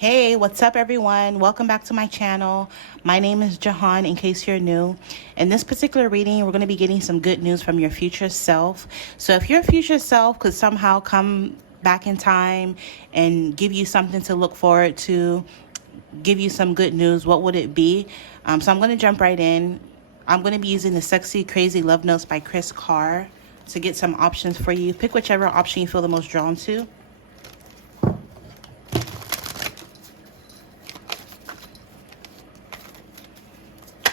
Hey, what's up everyone? Welcome back to my channel. My name is Jehan, in case you're new. In this particular reading, we're going to be getting some good news from your future self. So if your future self could somehow come back in time and give you something to look forward to, give you some good news, what would it be? So I'm going to jump right in. I'm going to be using the Sexy Crazy Love Notes by Chris Carr to get some options for you. Pick whichever option you feel the most drawn to.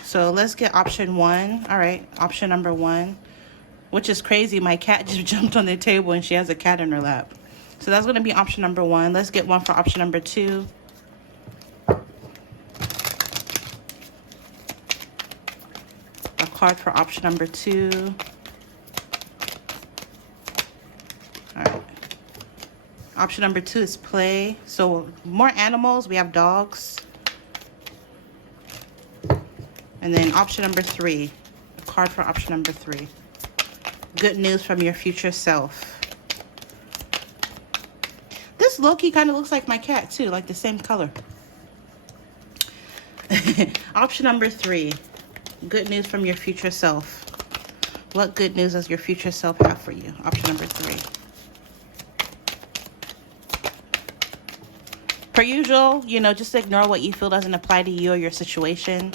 So let's get option one. All right, option number one, which is crazy. My cat just jumped on the table and she has a cat in her lap. So that's going to be option number one. Let's get one for option number two. A card for option number two. All right. Option number two is play. So more animals. We have dogs. And then option number three, a card for option number three. Good news from your future self. This low-key kind of looks like my cat too, like the same color. Option number three, good news from your future self. What good news does your future self have for you? Option number three. Per usual, just ignore what you feel doesn't apply to you or your situation.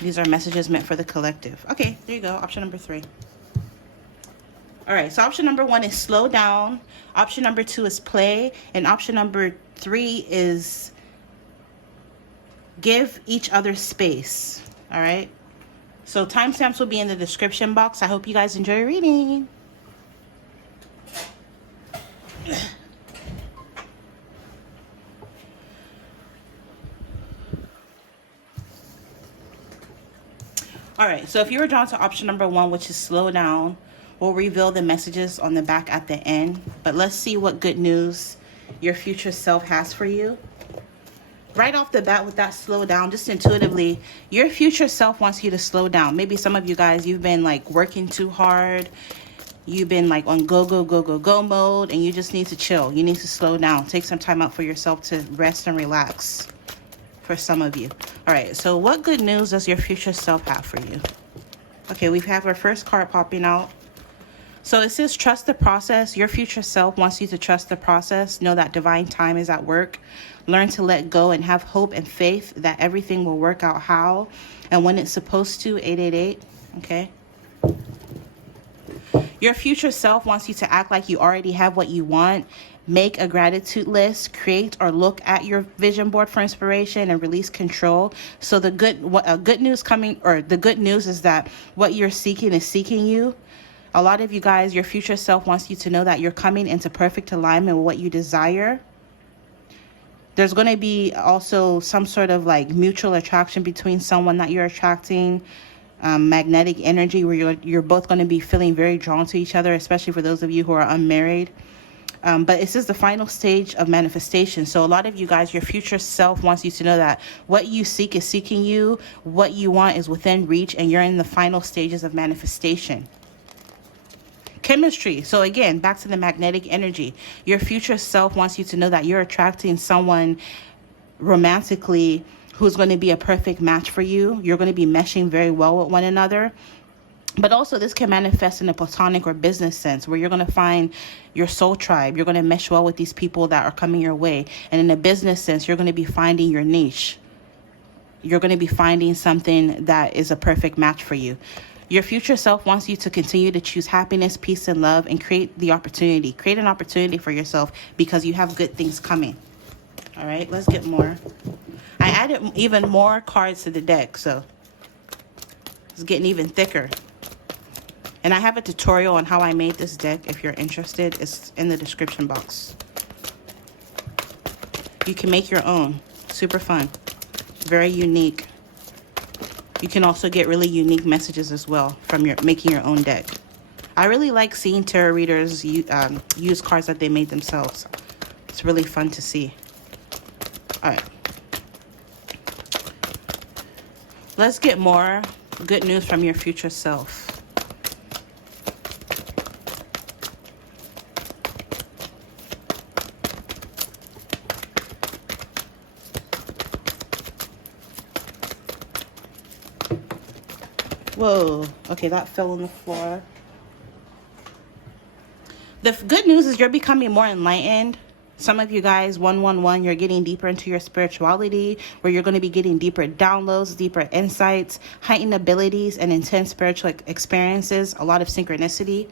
These are messages meant for the collective. Okay, there you go. Option number three. All right, so option number one is slow down. Option number two is play. And option number three is give each other space. All right. So timestamps will be in the description box. I hope you guys enjoy reading. All right, so if you were drawn to option number one, which is slow down, we'll reveal the messages on the back at the end. But let's see what good news your future self has for you. Right off the bat with that slow down, just intuitively, your future self wants you to slow down. Maybe some of you guys, you've been like working too hard. You've been like on go mode and you just need to chill. You need to slow down. Take some time out for yourself to rest and relax. For some of you. All right, so what good news does your future self have for you? Okay, we have our first card popping out. So it says trust the process. Your future self wants you to trust the process. Know that divine time is at work. Learn to let go and have hope and faith that everything will work out how and when it's supposed to. 888. Okay. Your future self wants you to act like you already have what you want. Make a gratitude list, create or look at your vision board for inspiration and release control. So the good news is that what you're seeking is seeking you. A lot of you guys, your future self wants you to know that you're coming into perfect alignment with what you desire. There's going to be also some sort of like mutual attraction between someone that you're attracting. Magnetic energy where you're both going to be feeling very drawn to each other, especially for those of you who are unmarried. But this is the final stage of manifestation. So a lot of you guys, your future self wants you to know that what you seek is seeking you. What you want is within reach, and you're in the final stages of manifestation. Chemistry. So again, back to the magnetic energy. Your future self wants you to know that you're attracting someone romantically who's going to be a perfect match for you. You're going to be meshing very well with one another. But also this can manifest in a platonic or business sense where you're going to find your soul tribe. You're going to mesh well with these people that are coming your way. And in a business sense, you're going to be finding your niche. You're going to be finding something that is a perfect match for you. Your future self wants you to continue to choose happiness, peace, and love, and create the opportunity. Create an opportunity for yourself because you have good things coming. All right, let's get more. I added even more cards to the deck, so it's getting even thicker. And I have a tutorial on how I made this deck. If you're interested, it's in the description box. You can make your own. Super fun. Very unique. You can also get really unique messages as well from making your own deck. I really like seeing tarot readers use cards that they made themselves. It's really fun to see. All right. Let's get more good news from your future self. Whoa. Okay, that fell on the floor. The good news is you're becoming more enlightened. Some of you guys, 111, you're getting deeper into your spirituality, where you're going to be getting deeper downloads, deeper insights, heightened abilities, and intense spiritual experiences. A lot of synchronicity.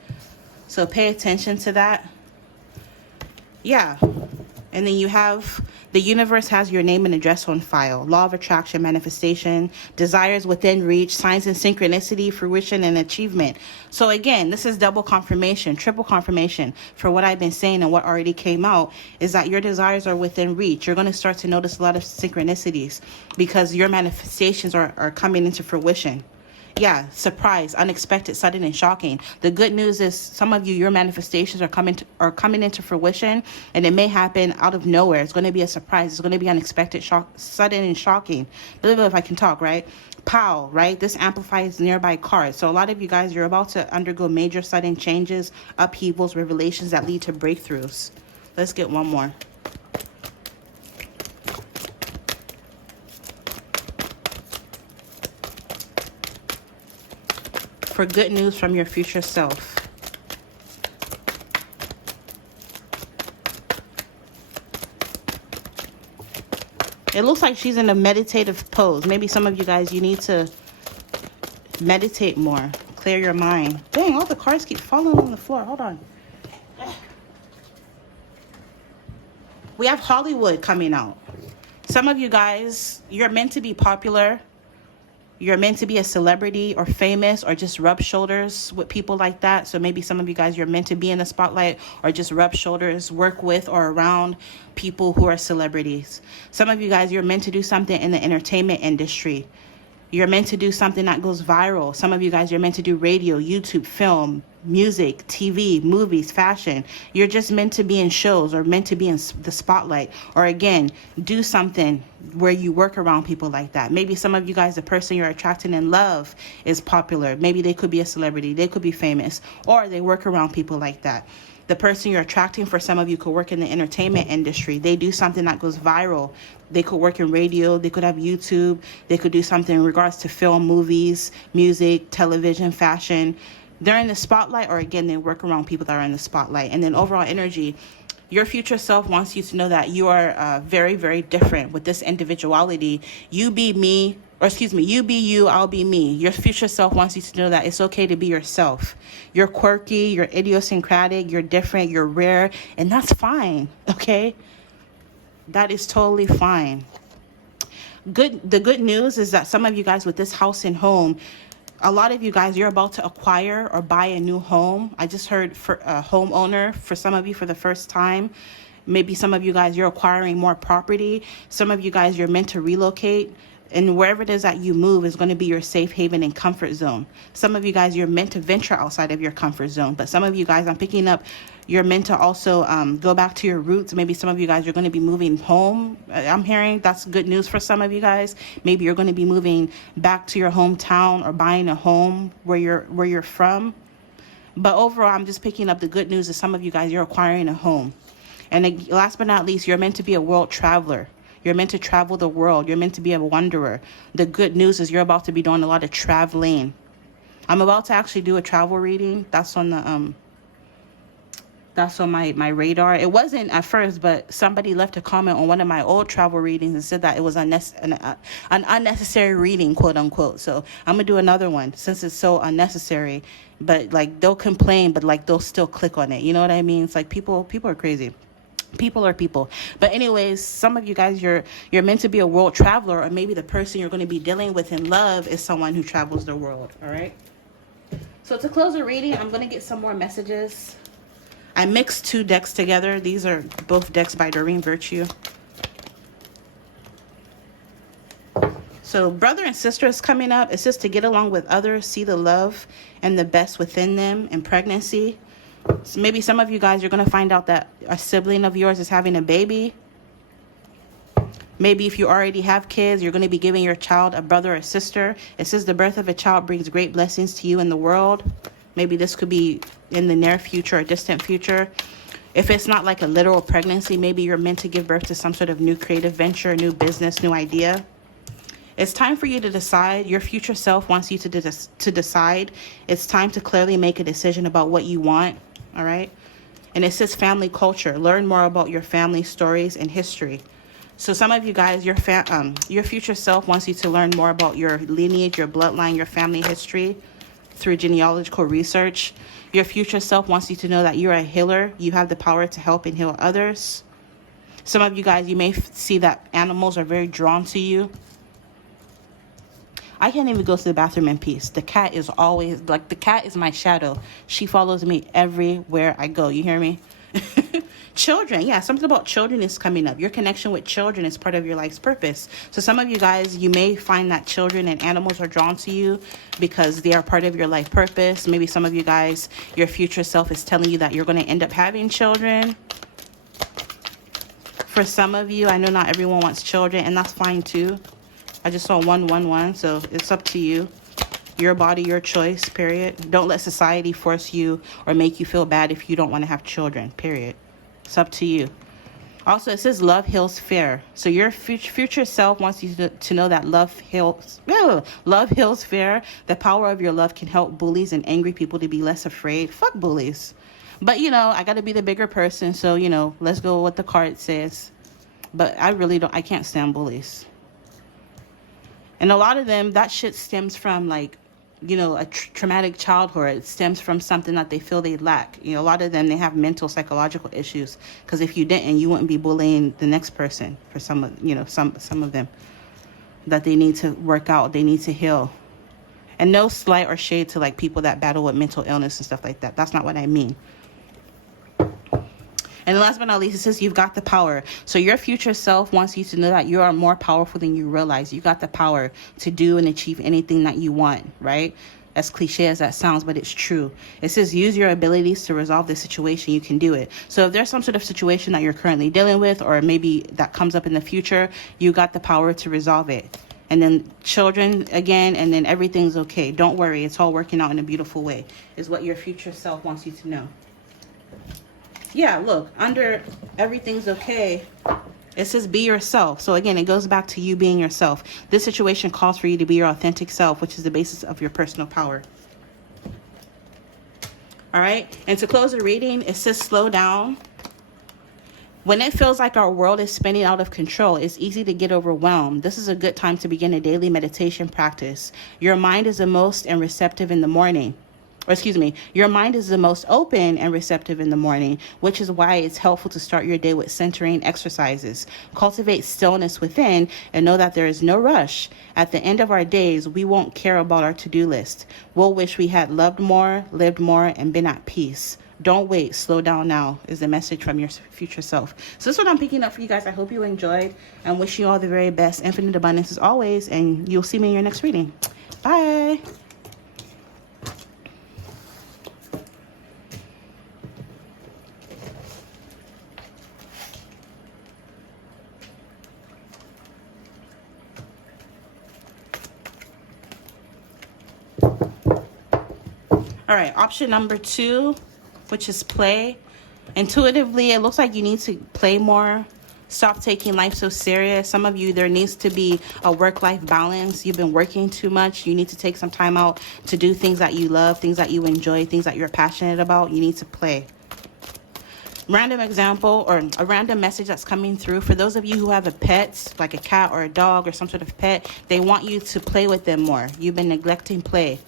So pay attention to that. Yeah. And then you have the universe has your name and address on file. Law of attraction, manifestation, desires within reach, signs and synchronicity, fruition, and achievement. So again, this is double confirmation, triple confirmation for what I've been saying and what already came out is that your desires are within reach. You're going to start to notice a lot of synchronicities because your manifestations are coming into fruition. Yeah, surprise, unexpected, sudden, and shocking. The good news is some of you, your manifestations are coming into fruition, and it may happen out of nowhere. It's going to be a surprise. It's going to be unexpected, sudden, and shocking. If I can talk, right? Pow, right? This amplifies nearby cards. So a lot of you guys, you're about to undergo major sudden changes, upheavals, revelations that lead to breakthroughs. Let's get one more. For good news from your future self. It looks like she's in a meditative pose. Maybe some of you guys, you need to meditate more. Clear your mind. Dang, all the cards keep falling on the floor. Hold on. We have Hollywood coming out. Some of you guys, you're meant to be popular. You're meant to be a celebrity or famous or just rub shoulders with people like that. So maybe some of you guys, you're meant to be in the spotlight or just rub shoulders, work with or around people who are celebrities. Some of you guys, you're meant to do something in the entertainment industry. You're meant to do something that goes viral. Some of you guys, you're meant to do radio, YouTube, film, music, TV, movies, fashion. You're just meant to be in shows or meant to be in the spotlight. Or again, do something where you work around people like that. Maybe some of you guys, the person you're attracting in love is popular. Maybe they could be a celebrity. They could be famous. Or they work around people like that. The person you're attracting, for some of you, could work in the entertainment industry. They do something that goes viral. They could work in radio. They could have YouTube. They could do something in regards to film, movies, music, television, fashion. They're in the spotlight, or again, they work around people that are in the spotlight. And then overall energy, your future self wants you to know that you are very, very different with this individuality. You be me, or excuse me, you be you, I'll be me. Your future self wants you to know that it's okay to be yourself. You're quirky, you're idiosyncratic, you're different, you're rare, and that's fine, okay? That is totally fine. The good news is that some of you guys with this house and home, a lot of you guys, you're about to acquire or buy a new home. I just heard for a homeowner, for some of you for the first time. Maybe some of you guys, you're acquiring more property. Some of you guys, you're meant to relocate. And wherever it is that you move is going to be your safe haven and comfort zone. Some of you guys, you're meant to venture outside of your comfort zone. But some of you guys, I'm picking up, you're meant to also go back to your roots. Maybe some of you guys, you're going to be moving home. I'm hearing that's good news for some of you guys. Maybe you're going to be moving back to your hometown or buying a home where you're from. But overall, I'm just picking up the good news is some of you guys, you're acquiring a home. And last but not least, you're meant to be a world traveler. You're meant to travel the world. You're meant to be a wanderer. The good news is you're about to be doing a lot of traveling. I'm about to actually do a travel reading. That's on the that's on my radar. It wasn't at first, but somebody left a comment on one of my old travel readings and said that it was an unnecessary reading, quote unquote. So I'm gonna do another one since it's so unnecessary. But like they'll complain, but like they'll still click on it. You know what I mean? It's like people are crazy. People are people. But anyways, some of you guys, you're meant to be a world traveler, or maybe the person you're going to be dealing with in love is someone who travels the world. All right. So to close the reading, I'm going to get some more messages. I mixed two decks together. These are both decks by Doreen Virtue. So brother and sister is coming up. It says to get along with others, see the love and the best within them in pregnancy. So maybe some of you guys, you're going to find out that a sibling of yours is having a baby. Maybe if you already have kids, you're going to be giving your child a brother or sister. It says the birth of a child brings great blessings to you in the world. Maybe this could be in the near future or distant future. If it's not like a literal pregnancy, maybe you're meant to give birth to some sort of new creative venture, new business, new idea. It's time for you to decide. Your future self wants you to decide. It's time to clearly make a decision about what you want. All right. And it says family culture. Learn more about your family stories and history. So some of you guys, your future self wants you to learn more about your lineage, your bloodline, your family history through genealogical research. Your future self wants you to know that you're a healer. You have the power to help and heal others. Some of you guys, you may see that animals are very drawn to you. I can't even go to the bathroom in peace. The cat is always, like, the cat is my shadow. She follows me everywhere I go. You hear me? Children, yeah, something about children is coming up. Your connection with children is part of your life's purpose. So some of you guys, you may find that children and animals are drawn to you because they are part of your life purpose. Maybe some of you guys, your future self is telling you that you're going to end up having children. For some of you, I know not everyone wants children, and that's fine too. I just saw 111, so it's up to you. Your body, your choice, period. Don't let society force you or make you feel bad if you don't want to have children, period. It's up to you. Also, it says love heals fear. So your future self wants you to know that love heals fear. The power of your love can help bullies and angry people to be less afraid. Fuck bullies. But, you know, I got to be the bigger person. So, you know, let's go with what the card says. But I can't stand bullies. And a lot of them, that shit stems from, like, you know, a traumatic childhood. It stems from something that they feel they lack. You know, a lot of them, they have mental, psychological issues. Because if you didn't, you wouldn't be bullying the next person. For some of, you know, some of them. That they need to work out. They need to heal. And no slight or shade to, like, people that battle with mental illness and stuff like that. That's not what I mean. And last but not least, it says you've got the power. So your future self wants you to know that you are more powerful than you realize. You got the power to do and achieve anything that you want, right? As cliche as that sounds, but it's true. It says use your abilities to resolve the situation. You can do it. So if there's some sort of situation that you're currently dealing with, or maybe that comes up in the future, you got the power to resolve it. And then children again, and then everything's okay. Don't worry. It's all working out in a beautiful way, is what your future self wants you to know. Yeah, look, under everything's okay, it says be yourself. So again, it goes back to you being yourself. This situation calls for you to be your authentic self, which is the basis of your personal power. All right. And to close the reading, it says slow down. When it feels like our world is spinning out of control, it's easy to get overwhelmed. This is a good time to begin a daily meditation practice. Your mind is the most and receptive in the morning. Your mind is the most open and receptive in the morning, which is why it's helpful to start your day with centering exercises. Cultivate stillness within and know that there is no rush. At the end of our days, we won't care about our to-do list. We'll wish we had loved more, lived more, and been at peace. Don't wait. Slow down now is the message from your future self. So this is what I'm picking up for you guys. I hope you enjoyed and wish you all the very best. Infinite abundance as always, and you'll see me in your next reading. Bye. All right, option number 2, which is play. Intuitively, it looks like you need to play more. Stop taking life so serious. Some of you, there needs to be a work-life balance. You've been working too much. You need to take some time out to do things that you love, things that you enjoy, things that you're passionate about. You need to play. Random example or a random message that's coming through. For those of you who have a pet, like a cat or a dog or some sort of pet, they want you to play with them more. You've been neglecting play.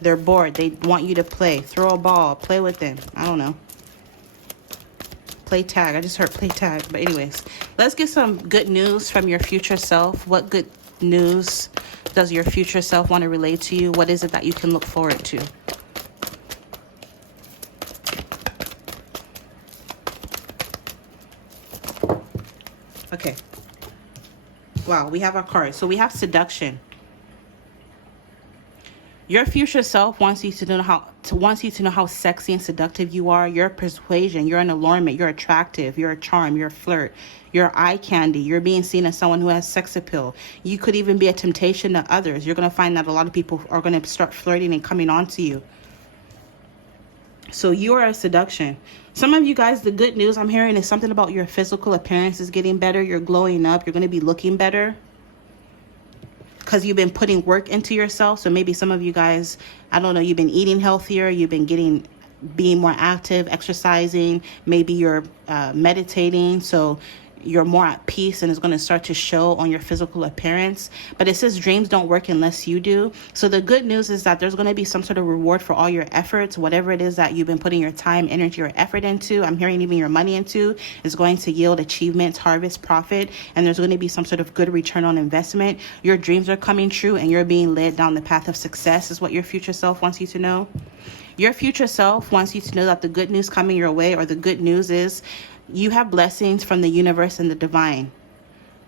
They're bored. They want you to play. Throw a ball. Play with them. I don't know. Play tag. I just heard play tag. But anyways, let's get some good news from your future self. What good news does your future self want to relay to you? What is it that you can look forward to? Okay. Wow, we have our cards. So we have seduction. Your future self wants you to know how sexy and seductive you are. You're persuasion. You're an allurement. You're attractive. You're a charm. You're a flirt. You're eye candy. You're being seen as someone who has sex appeal. You could even be a temptation to others. You're going to find that a lot of people are going to start flirting and coming on to you. So you are a seduction. Some of you guys, the good news I'm hearing is something about your physical appearance is getting better. You're glowing up. You're going to be looking better because you've been putting work into yourself. So maybe some of you guys, I don't know, you've been eating healthier. You've been being more active, exercising. Maybe you're meditating. So you're more at peace, and it's going to start to show on your physical appearance. But it says dreams don't work unless you do. So the good news is that there's going to be some sort of reward for all your efforts. Whatever it is that you've been putting your time, energy, or effort into, I'm hearing even your money into, is going to yield achievements, harvest, profit, and there's going to be some sort of good return on investment. Your dreams are coming true, and you're being led down the path of success, is what your future self wants you to know. Your future self wants you to know that the good news coming your way, or the good news is you have blessings from the universe and the divine.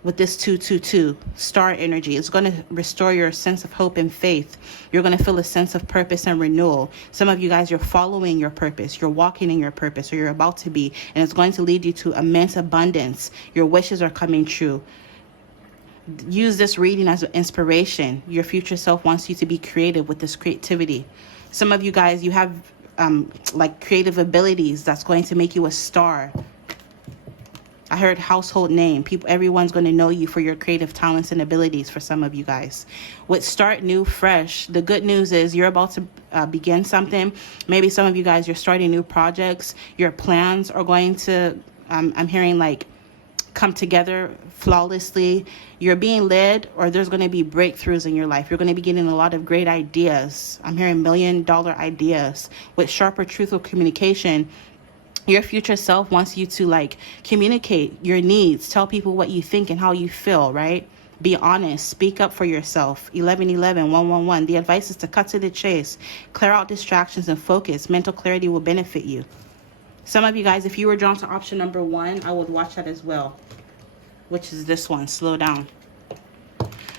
With this 222 star energy, it's going to restore your sense of hope and faith. You're going to feel a sense of purpose and renewal. Some of you guys, you're following your purpose. You're walking in your purpose, or you're about to be, and it's going to lead you to immense abundance. Your wishes are coming true. Use this reading as an inspiration. Your future self wants you to be creative with this creativity. Some of you guys, you have like creative abilities that's going to make you a star. I heard household name. Everyone's going to know you for your creative talents and abilities for some of you guys. With start new, fresh, the good news is you're about to begin something. Maybe some of you guys, you're starting new projects. Your plans are going to, I'm hearing like, come together flawlessly. You're being led, or there's going to be breakthroughs in your life. You're going to be getting a lot of great ideas. I'm hearing $1 million ideas. With sharper, truthful communication, your future self wants you to like communicate your needs, tell people what you think and how you feel, right? Be honest, speak up for yourself. 1111 111. The advice is to cut to the chase, clear out distractions and focus. Mental clarity will benefit you. Some of you guys, if you were drawn to option number 1, I would watch that as well, which is this one, slow down.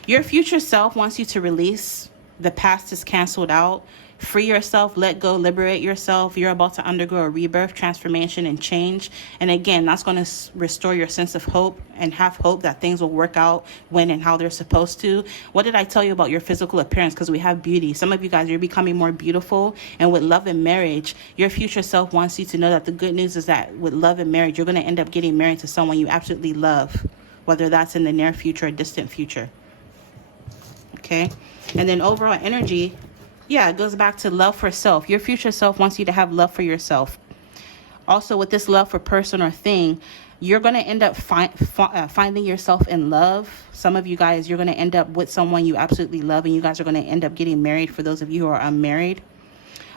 Your future self wants you to release. The past is canceled out. Free yourself, let go, liberate yourself. You're about to undergo a rebirth, transformation, and change. And again, that's going to restore your sense of hope and have hope that things will work out when and how they're supposed to. What did I tell you about your physical appearance? Because we have beauty. Some of you guys, you're becoming more beautiful. And with love and marriage, your future self wants you to know that the good news is that with love and marriage, you're going to end up getting married to someone you absolutely love, whether that's in the near future or distant future. Okay? And then overall energy, yeah, it goes back to love for self. Your future self wants you to have love for yourself. Also, with this love for person or thing, you're going to end up finding yourself in love. Some of you guys, you're going to end up with someone you absolutely love, and you guys are going to end up getting married for those of you who are unmarried.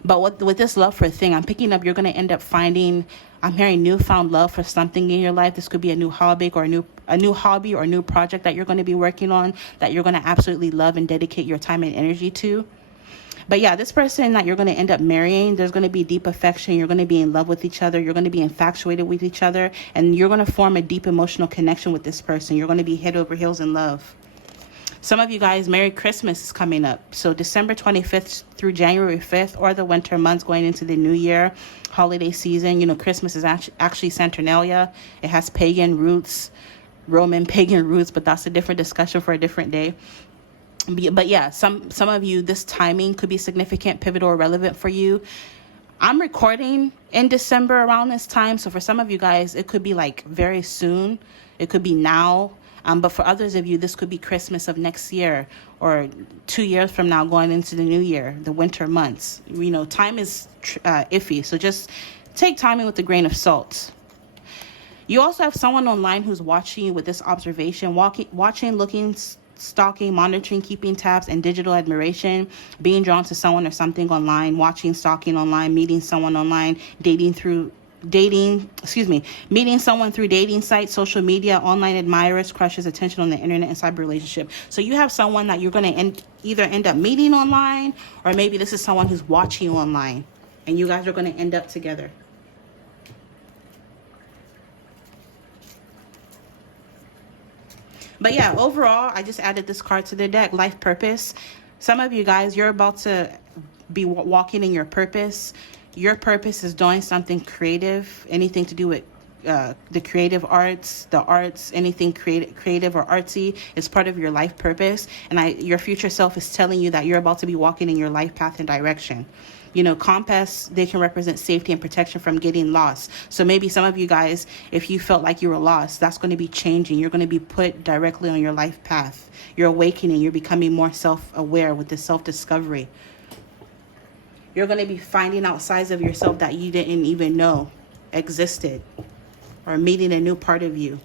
But with this love for a thing, I'm picking up, you're going to end up finding, I'm hearing newfound love for something in your life. This could be a new hobby or a new hobby or a new project that you're going to be working on that you're going to absolutely love and dedicate your time and energy to. But yeah, this person that you're going to end up marrying, there's going to be deep affection. You're going to be in love with each other. You're going to be infatuated with each other. And you're going to form a deep emotional connection with this person. You're going to be head over heels in love. Some of you guys, Merry Christmas is coming up. So December 25th through January 5th, or the winter months going into the new year, holiday season. You know, Christmas is actually Saturnalia. It has pagan roots, Roman pagan roots, but that's a different discussion for a different day. But yeah, some of you, this timing could be significant, pivotal, or relevant for you. I'm recording in December around this time. So for some of you guys, it could be like very soon. It could be now. But for others of you, this could be Christmas of next year or 2 years from now going into the new year, the winter months. You know, time is iffy. So just take timing with a grain of salt. You also have someone online who's watching you with this observation, watching, looking, stalking, monitoring, keeping tabs, and digital admiration, being drawn to someone or something online, watching, stalking online, meeting someone online, meeting someone through dating sites, social media, online admirers, crushes, attention on the internet, and cyber relationship. So you have someone that you're going to either end up meeting online, or maybe this is someone who's watching you online, and you guys are going to end up together. But yeah, overall, I just added this card to the deck, life purpose. Some of you guys, you're about to be walking in your purpose. Your purpose is doing something creative, anything to do with the creative arts, the arts, anything creative or artsy is part of your life purpose. And your future self is telling you that you're about to be walking in your life path and direction. Compass, they can represent safety and protection from getting lost. So maybe some of you guys, if you felt like you were lost, that's going to be changing. You're going to be put directly on your life path. You're awakening. You're becoming more self-aware with this self-discovery. You're going to be finding out sides of yourself that you didn't even know existed, or meeting a new part of you.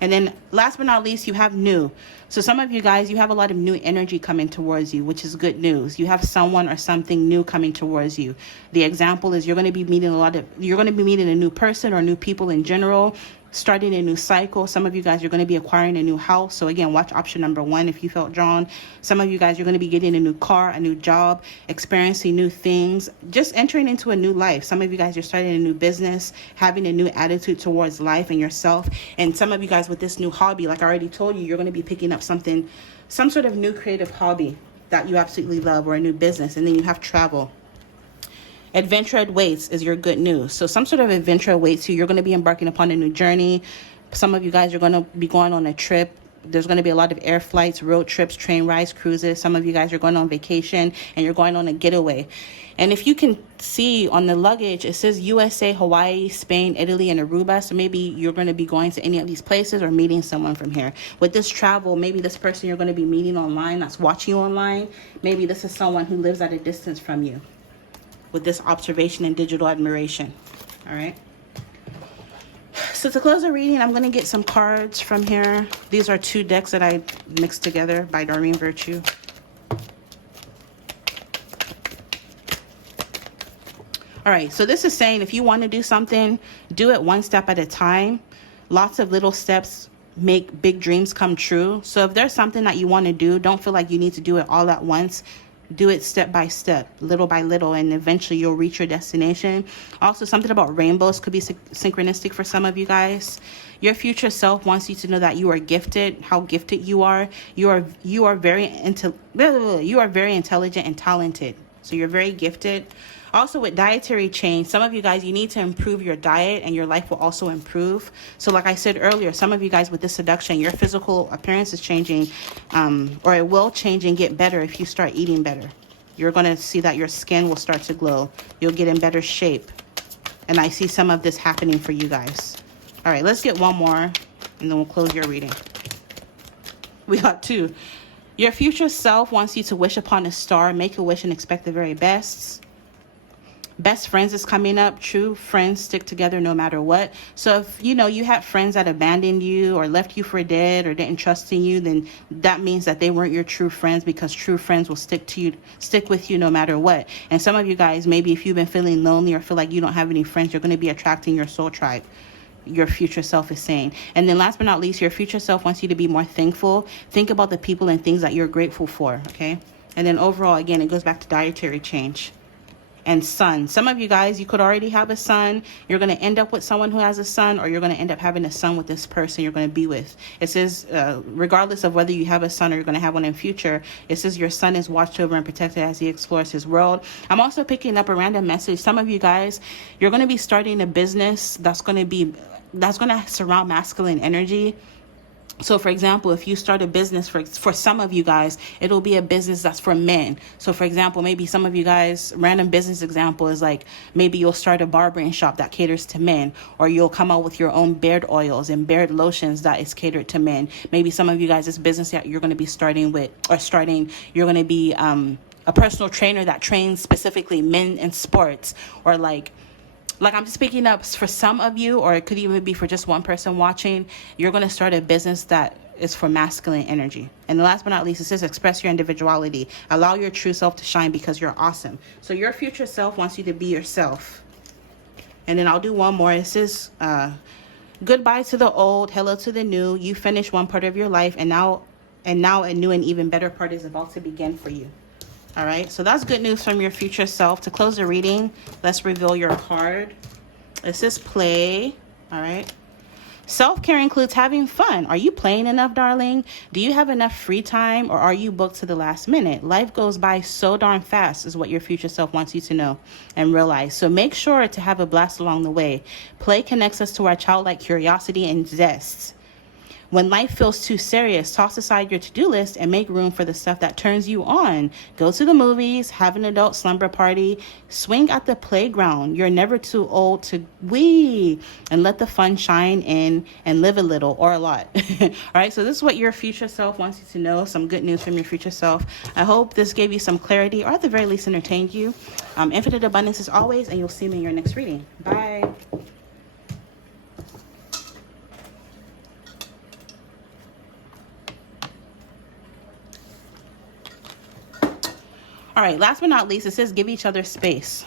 And then last but not least, you have new. So some of you guys, you have a lot of new energy coming towards you, which is good news. You have someone or something new coming towards you. The example is you're going to be meeting a new person or new people in general, starting a new cycle. Some of you guys, you're going to be acquiring a new house. So again, watch option number 1 if you felt drawn. Some of you guys, you're going to be getting a new car, a new job, experiencing new things, just entering into a new life. Some of you guys, you're starting a new business, having a new attitude towards life and yourself. And some of you guys with this new hobby, like I already told you, you're going to be picking up some sort of new creative hobby that you absolutely love, or a new business. And then you have travel. Adventure awaits is your good news. So some sort of adventure awaits you. You're going to be embarking upon a new journey. Some of you guys are going to be going on a trip. There's going to be a lot of air flights, road trips, train rides, cruises. Some of you guys are going on vacation and you're going on a getaway. And if you can see on the luggage, it says USA, Hawaii, Spain, Italy, and Aruba. So maybe you're going to be going to any of these places or meeting someone from here. With this travel, maybe this person you're going to be meeting online, that's watching you online, maybe this is someone who lives at a distance from you, with this observation and digital admiration. All right. So to close the reading, I'm going to get some cards from here. These are 2 decks that I mixed together by Doreen Virtue. All right. So this is saying if you want to do something, do it one step at a time. Lots of little steps make big dreams come true. So if there's something that you want to do, don't feel like you need to do it all at once. Do it step by step, little by little, and eventually you'll reach your destination. Also, something about rainbows could be synchronistic for some of you guys. Your future self wants you to know that you are gifted, how gifted you are. You are very intelligent and talented. So you're very gifted. Also with dietary change, some of you guys, you need to improve your diet and your life will also improve. So like I said earlier, some of you guys with this seduction, your physical appearance is changing, or it will change and get better if you start eating better. You're going to see that your skin will start to glow. You'll get in better shape. And I see some of this happening for you guys. All right, let's get one more and then we'll close your reading. We got 2. Your future self wants you to wish upon a star, make a wish and expect the very best. Best friends is coming up. True friends stick together no matter what. So if you had friends that abandoned you or left you for dead or didn't trust in you, then that means that they weren't your true friends, because true friends will stick with you no matter what. And some of you guys, maybe if you've been feeling lonely or feel like you don't have any friends, you're going to be attracting your soul tribe. Your future self is saying. And then last but not least, your future self wants you to be more thankful. Think about the people and things that you're grateful for. Okay. And then overall, again, it goes back to dietary change. And son. Some of you guys, you could already have a son. You're going to end up with someone who has a son, or you're going to end up having a son with this person you're going to be with. It says, regardless of whether you have a son or you're going to have one in future, it says your son is watched over and protected as he explores his world. I'm also picking up a random message. Some of you guys, you're going to be starting a business that's going to surround masculine energy. So for example, if you start a business, for some of you guys, it'll be a business that's for men. So for example, maybe some of you guys, random business example is like, maybe you'll start a barbering shop that caters to men, or you'll come out with your own beard oils and beard lotions that is catered to men. Maybe some of you guys, this business that you're going to be you're going to be a personal trainer that trains specifically men in sports, or like I'm speaking up for some of you, or it could even be for just one person watching. You're going to start a business that is for masculine energy. And last but not least, it says express your individuality. Allow your true self to shine because you're awesome. So your future self wants you to be yourself. And then I'll do one more. It says goodbye to the old, hello to the new. You finished one part of your life, and now a new and even better part is about to begin for you. All right, so that's good news from your future self. To close the reading, let's reveal your card. It says play. All right. Self-care includes having fun. Are you playing enough, darling? Do you have enough free time, or are you booked to the last minute? Life goes by so darn fast is what your future self wants you to know and realize. So make sure to have a blast along the way. Play connects us to our childlike curiosity and zest. When life feels too serious, toss aside your to-do list and make room for the stuff that turns you on. Go to the movies, have an adult slumber party, swing at the playground. You're never too old to wee, and let the fun shine in and live a little or a lot. All right, so this is what your future self wants you to know. Some good news from your future self. I hope this gave you some clarity, or at the very least entertained you. Infinite abundance as always, and you'll see me in your next reading. Bye. All right, last but not least, it says give each other space.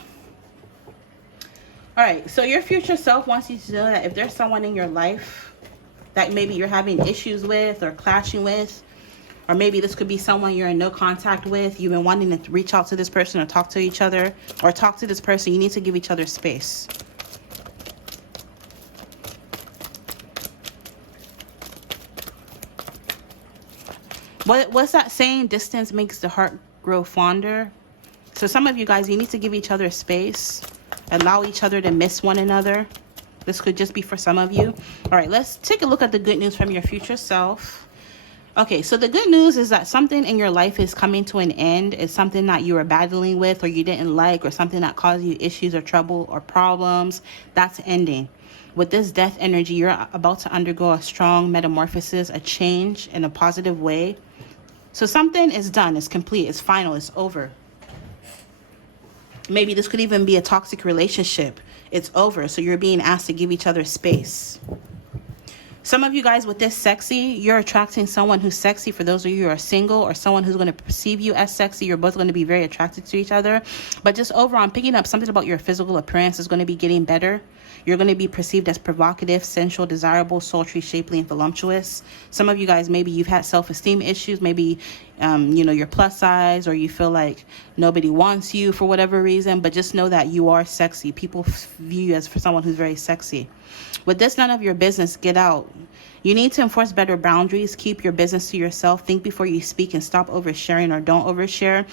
All right, so your future self wants you to know that if there's someone in your life that maybe you're having issues with or clashing with, or maybe this could be someone you're in no contact with, you've been wanting to reach out to this person or talk to each other, or talk to this person, you need to give each other space. What's that saying? Distance makes the heart grow fonder. So some of you guys, you need to give each other space, allow each other to miss one another. This could just be for some of you. All right, let's take a look at the good news from your future self. Okay, so the good news is that something in your life is coming to an end. It's something that you were battling with, or you didn't like, or something that caused you issues or trouble or problems. That's ending. With this death energy, you're about to undergo a strong metamorphosis, a change in a positive way. So something is done, it's complete, it's final, it's over. Maybe this could even be a toxic relationship. It's over, so you're being asked to give each other space. Some of you guys with this sexy, you're attracting someone who's sexy. For those of you who are single, or someone who's going to perceive you as sexy, you're both going to be very attracted to each other. But just overall, I'm picking up something about your physical appearance is going to be getting better. You're going to be perceived as provocative, sensual, desirable, sultry, shapely, and voluptuous. Some of you guys, maybe you've had self-esteem issues. Maybe, you're plus size, or you feel like nobody wants you for whatever reason. But just know that you are sexy. People view you as for someone who's very sexy. With this, none of your business. Get out. You need to enforce better boundaries. Keep your business to yourself. Think before you speak, and stop oversharing, or don't overshare.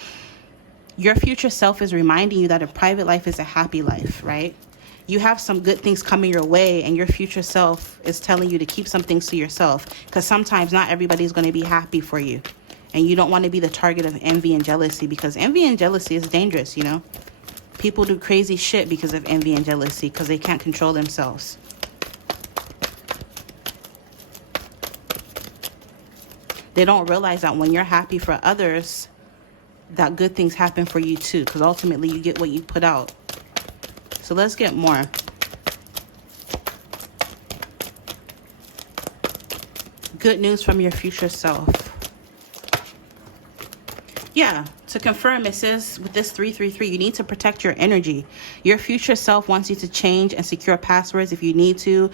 Your future self is reminding you that a private life is a happy life, right? You have some good things coming your way, and your future self is telling you to keep some things to yourself, because sometimes not everybody's going to be happy for you, and you don't want to be the target of envy and jealousy, because envy and jealousy is dangerous. People do crazy shit because of envy and jealousy, because they can't control themselves. They don't realize that when you're happy for others, that good things happen for you too, because ultimately you get what you put out. So let's get more. Good news from your future self. Yeah, to confirm, it says with this 333, you need to protect your energy. Your future self wants you to change and secure passwords if you need to.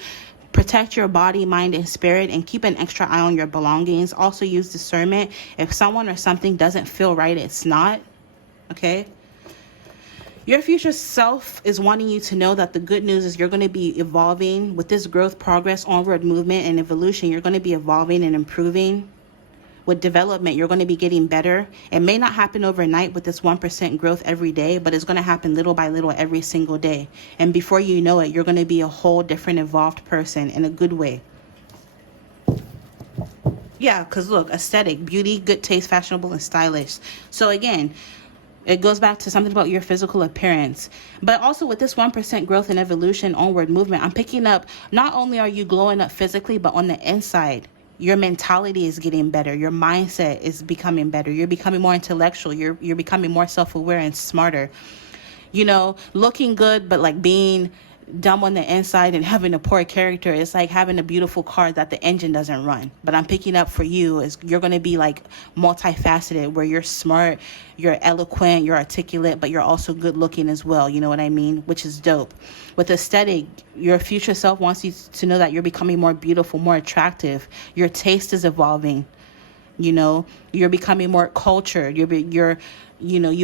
Protect your body, mind, and spirit, and keep an extra eye on your belongings. Also use discernment. If someone or something doesn't feel right, it's not. Okay? Your future self is wanting you to know that the good news is you're going to be evolving. With this growth, progress, onward movement, and evolution, you're going to be evolving and improving. With development, you're going to be getting better. It may not happen overnight with this 1% growth every day, but it's going to happen little by little every single day. And before you know it, you're going to be a whole different evolved person in a good way. Yeah, because look, aesthetic, beauty, good taste, fashionable, and stylish. So again, it goes back to something about your physical appearance. But also with this 1% growth and evolution, onward movement, I'm picking up, not only are you glowing up physically, but on the inside, your mentality is getting better. Your mindset is becoming better. You're becoming more intellectual. You're becoming more self-aware and smarter. Looking good, but like being dumb on the inside and having a poor character. It's like having a beautiful car that the engine doesn't run. But I'm picking up for you is you're going to be like multifaceted, where you're smart, you're eloquent, you're articulate, but you're also good looking as well. You know what I mean? Which is dope. With aesthetic, your future self wants you to know that you're becoming more beautiful, more attractive. Your taste is evolving. You're becoming more cultured. You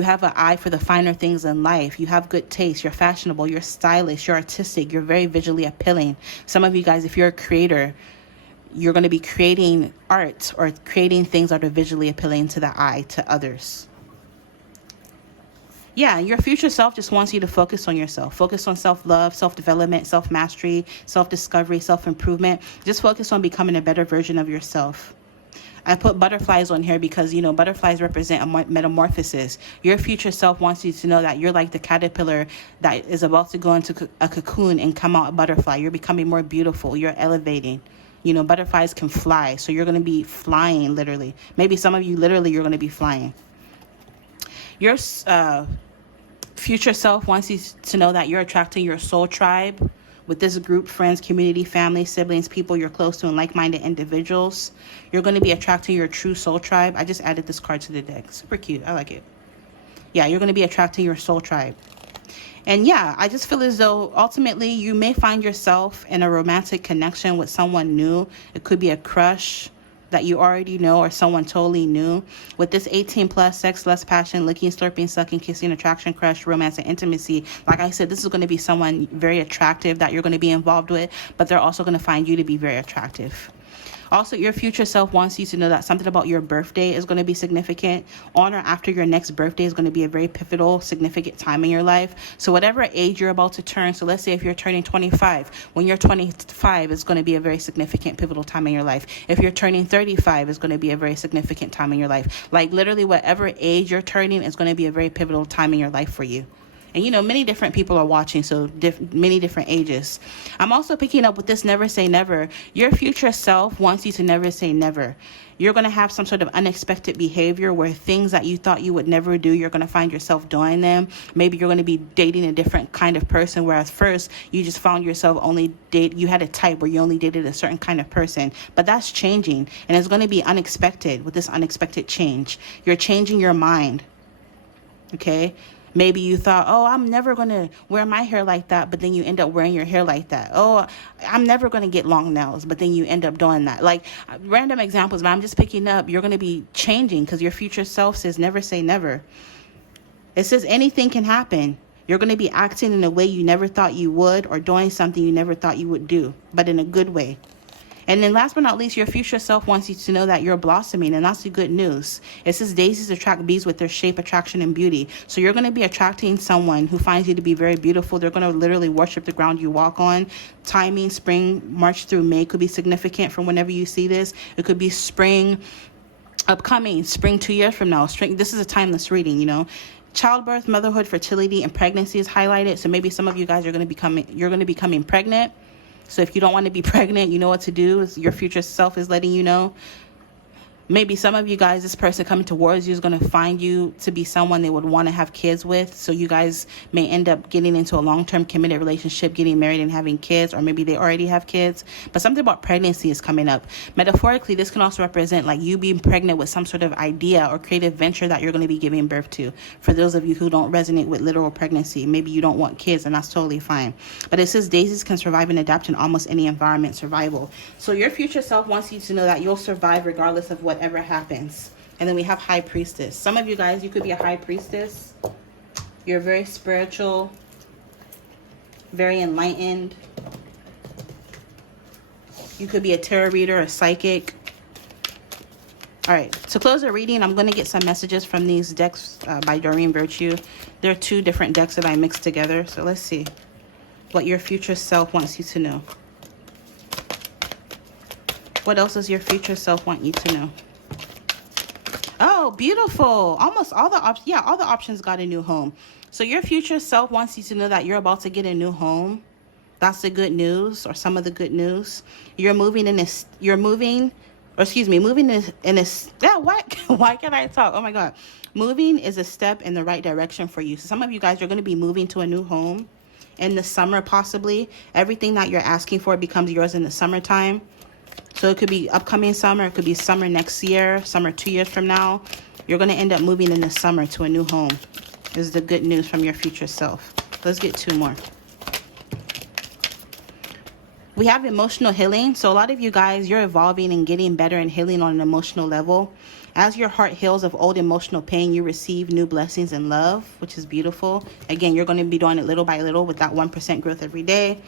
have an eye for the finer things in life. You have good taste. You're fashionable. You're stylish. You're artistic. You're very visually appealing. Some of you guys, if you're a creator, you're going to be creating art or creating things that are visually appealing to the eye, to others. Yeah, your future self just wants you to focus on yourself. Focus on self-love, self-development, self-mastery, self-discovery, self-improvement. Just focus on becoming a better version of yourself. I put butterflies on here because, you know, butterflies represent a metamorphosis. Your future self wants you to know that you're like the caterpillar that is about to go into a cocoon and come out a butterfly. You're becoming more beautiful. You're elevating. You know, butterflies can fly, so you're going to be flying, literally. Maybe some of you, literally, you're going to be flying. Your future self wants you to know that you're attracting your soul tribe with this group, friends, community, family, siblings, people you're close to, and like-minded individuals. You're going to be attracting your true soul tribe. I just added this card to the deck. Super cute. I like it. Yeah, you're going to be attracting your soul tribe. And yeah, I just feel as though ultimately you may find yourself in a romantic connection with someone new. It could be a crush that you already know or someone totally new. With this 18 plus, sex, lust, passion, licking, slurping, sucking, kissing, attraction, crush, romance, and intimacy. Like I said, this is going to be someone very attractive that you're going to be involved with, but they're also going to find you to be very attractive. Also, your future self wants you to know that something about your birthday is going to be significant. On or after your next birthday is going to be a very pivotal, significant time in your life. So whatever age you're about to turn, so let's say if you're turning 25, when you're 25, it's going to be a very significant, pivotal time in your life. If you're turning 35, it's going to be a very significant time in your life. Like literally whatever age you're turning is going to be a very pivotal time in your life for you. And, you know, many different people are watching, so many different ages. I'm also picking up with this never say never. Your future self wants you to never say never. You're going to have some sort of unexpected behavior where things that you thought you would never do, you're going to find yourself doing them. Maybe you're going to be dating a different kind of person, whereas first you just found yourself you had a type where you only dated a certain kind of person. But that's changing, and it's going to be unexpected with this unexpected change. You're changing your mind, okay? Maybe you thought, oh, I'm never going to wear my hair like that, but then you end up wearing your hair like that. Oh, I'm never going to get long nails, but then you end up doing that. Like random examples, but I'm just picking up. You're going to be changing because your future self says never say never. It says anything can happen. You're going to be acting in a way you never thought you would or doing something you never thought you would do, but in a good way. And then last but not least, your future self wants you to know that you're blossoming, and that's the good news. It says daisies attract bees with their shape, attraction, and beauty. So you're going to be attracting someone who finds you to be very beautiful. They're going to literally worship the ground you walk on. Timing, spring, March through May could be significant from whenever you see this. It could be spring, upcoming, spring 2 years from now. Spring. This is a timeless reading, you know. Childbirth, motherhood, fertility, and pregnancy is highlighted. So maybe some of you guys are going to be becoming pregnant. So if you don't want to be pregnant, you know what to do. Your future self is letting you know. Maybe some of you guys, this person coming towards you is going to find you to be someone they would want to have kids with. So you guys may end up getting into a long-term committed relationship, getting married and having kids, or maybe they already have kids. But something about pregnancy is coming up. Metaphorically, this can also represent like you being pregnant with some sort of idea or creative venture that you're going to be giving birth to. For those of you who don't resonate with literal pregnancy, maybe you don't want kids, and that's totally fine. But it says daisies can survive and adapt in almost any environment. Survival. So your future self wants you to know that you'll survive regardless of whatever happens. And then we have high priestess. Some of you guys, you could be a high priestess. You're very spiritual, very enlightened. You could be a tarot reader, a psychic. All right, to close the reading, I'm going to get some messages from these decks by Doreen Virtue. There are two different decks that I mixed together. So let's see what your future self wants you to know. What else does your future self want you to know? Oh, beautiful. Almost all the options. Yeah, all the options got a new home. So your future self wants you to know that you're about to get a new home. That's the good news, or some of the good news. Moving in this, yeah, why can't I talk? Oh my God. Moving is a step in the right direction for you. So some of you guys are going to be moving to a new home in the summer, possibly. Everything that you're asking for becomes yours in the summertime. So it could be upcoming summer. It could be summer next year, summer 2 years from now. You're going to end up moving in the summer to a new home. This is the good news from your future self. Let's get two more. We have emotional healing. So a lot of you guys, you're evolving and getting better and healing on an emotional level. As your heart heals of old emotional pain, you receive new blessings and love, which is beautiful. Again, you're going to be doing it little by little with that 1% growth every day.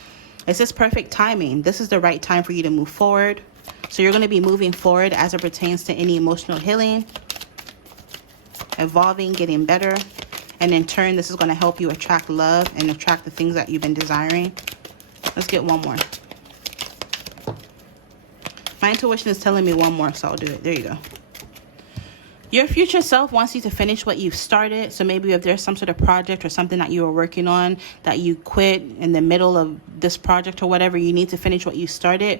It's just perfect timing. This is the right time for you to move forward. So you're going to be moving forward as it pertains to any emotional healing, evolving, getting better. And in turn, this is going to help you attract love and attract the things that you've been desiring. Let's get one more. My intuition is telling me one more, so I'll do it. There you go. Your future self wants you to finish what you've started. So maybe if there's some sort of project or something that you were working on that you quit in the middle of this project or whatever, you need to finish what you started.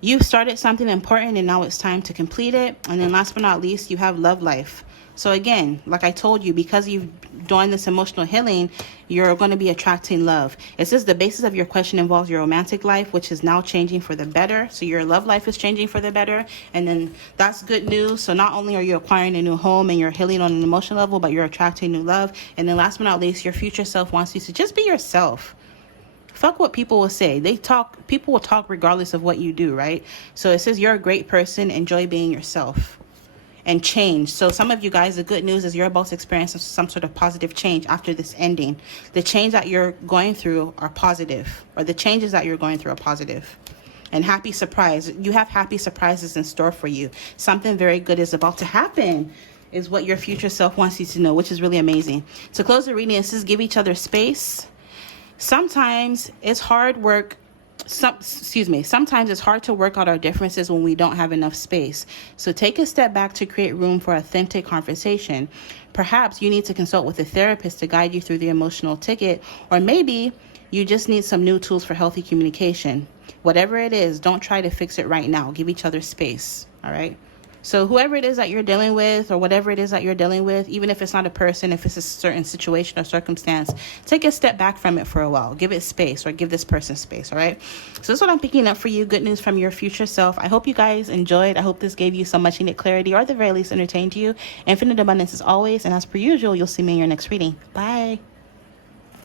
You've started something important and now it's time to complete it. And then last but not least, you have love life. So again, like I told you, because you've done this emotional healing, you're going to be attracting love. It says the basis of your question involves your romantic life, which is now changing for the better. So your love life is changing for the better. And then that's good news. So not only are you acquiring a new home and you're healing on an emotional level, but you're attracting new love. And then last but not least, your future self wants you to just be yourself. Fuck what people will say. People will talk regardless of what you do, right? So it says you're a great person. Enjoy being yourself. And change. So some of you guys, the good news is you're about to experience some sort of positive change after this ending. The change that you're going through are positive, or the changes that you're going through are positive. And happy surprise. You have happy surprises in store for you. Something very good is about to happen, is what your future self wants you to know, which is really amazing. To close the reading, it says give each other space. Sometimes it's hard work. Sometimes it's hard to work out our differences when we don't have enough space. So take a step back to create room for authentic conversation. Perhaps you need to consult with a therapist to guide you through the emotional ticket, or maybe you just need some new tools for healthy communication. Whatever it is, don't try to fix it right now. Give each other space. All right. So whoever it is that you're dealing with, or whatever it is that you're dealing with, even if it's not a person, if it's a certain situation or circumstance, take a step back from it for a while. Give it space, or give this person space, all right? So this is what I'm picking up for you. Good news from your future self. I hope you guys enjoyed. I hope this gave you some much needed clarity, or at the very least entertained you. Infinite abundance as always, and as per usual, you'll see me in your next reading. Bye.